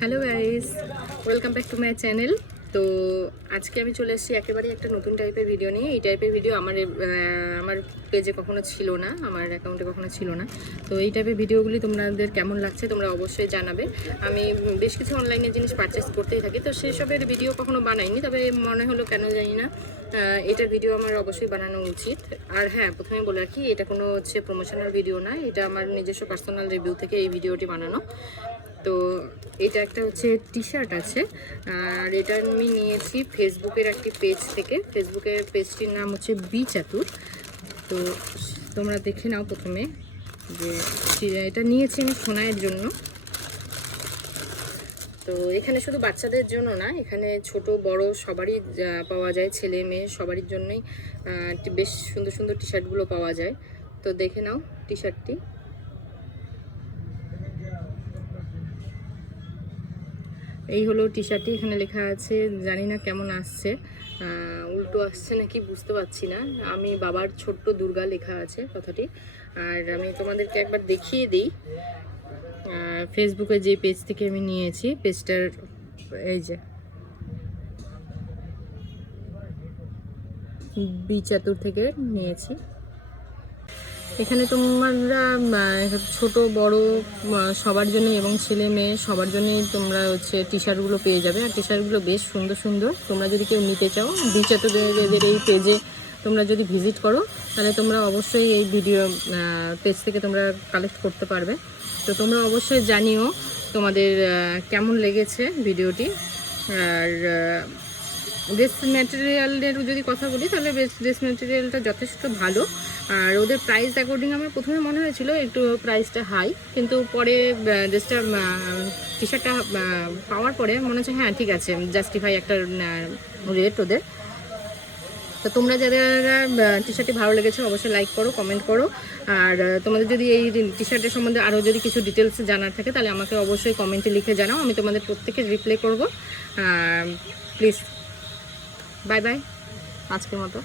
Hello guys, welcome back to my channel. তো আজকে আমি চলে এসেছি একেবারে একটা নতুন টাইপের ভিডিও নিয়ে। এই টাইপের ভিডিও আমার পেজে কখনো ছিল না, আমার অ্যাকাউন্টে কখনো ছিল না। তো এই টাইপের ভিডিওগুলি তোমাদের কেমন লাগছে তোমরা অবশ্যই জানাবে। আমি বেশ কিছু অনলাইনে জিনিস পারচেস করতেই থাকি, তো সেসবের ভিডিও কখনো বানাইনি, তবে মনে হলো কেন জানি না এটার ভিডিও আমার অবশ্যই বানানো উচিত। আর হ্যাঁ, প্রথমে বলে রাখি, এটা কোনো প্রমোশনাল ভিডিও না, এটা আমার নিজস্ব পার্সোনাল রিভিউ থেকে এই ভিডিওটি বানানো। তো এটা একটা টি শার্ট আছে, আর এটা আমি নিয়েছি ফেসবুকের একটি পেজ থেকে। ফেসবুকের পেজটির নাম বি চাতুর। তো তোমরা দেখে নাও প্রথমে যে এটা নিয়েছি আমি সোনাইয়ের জন্য। তো এখানে শুধু বাচ্চাদের জন্য না, এখানে ছোট বড় সবারই পাওয়া যায়, ছেলে মেয়ে সবারই জন্যই বেশ সুন্দর সুন্দর টি শার্টগুলো পাওয়া যায়। তো দেখে নাও টি শার্টটি। এই হলো টি শার্টটি। এখানে লেখা আছে, জানি না কেমন আসছে, উল্টো আসছে নাকি বুঝতে পারছি না। আমি বাবার ছোট্ট দুর্গা লেখা আছে কথাটি। আর আমি তোমাদেরকে একবার দেখিয়ে দিই ফেসবুকে যে পেজ থেকে আমি নিয়েছি। পেজটার এই যে বি চাতুর থেকে নিয়েছি। এখানে তোমরা ছোট বড় সবার জন্য এবং ছেলে মেয়ে সবার জন্যই তোমরা টি শার্টগুলো পেয়ে যাবে। আর টি শার্টগুলো বেশ সুন্দর সুন্দর। তোমরা যদি কেউ নিতে চাও, বি চাতুরের এই পেজে তোমরা যদি ভিজিট করো, তাহলে তোমরা অবশ্যই এই ভিডিও পেজ থেকে তোমরা কালেক্ট করতে পারবে। তো তোমরা অবশ্যই জানিও তোমাদের কেমন লেগেছে ভিডিওটি। আর ড্রেস ম্যাটেরিয়ালের যদি কথা বলি, তাহলে ড্রেস ম্যাটেরিয়ালটা যথেষ্ট ভালো। আর ওদের প্রাইস অ্যাকর্ডিং আমার প্রথমে মনে হয়েছিল একটু প্রাইসটা হাই, কিন্তু পরে ড্রেসটা টি শার্টটা পাওয়ার পরে মনে হচ্ছে হ্যাঁ ঠিক আছে, জাস্টিফাই একটা রেট ওদের। তো তোমরা যারা টি শার্টটি ভালো লেগেছে অবশ্যই লাইক করো, কমেন্ট করো। আর তোমাদের যদি এই টি শার্টের সম্বন্ধে আরও যদি কিছু ডিটেলস জানার থাকে, তাহলে আমাকে অবশ্যই কমেন্টে লিখে জানাও, আমি তোমাদের প্রত্যেকে রিপ্লাই করবো। প্লিজ বাই বাই আজকের মতো।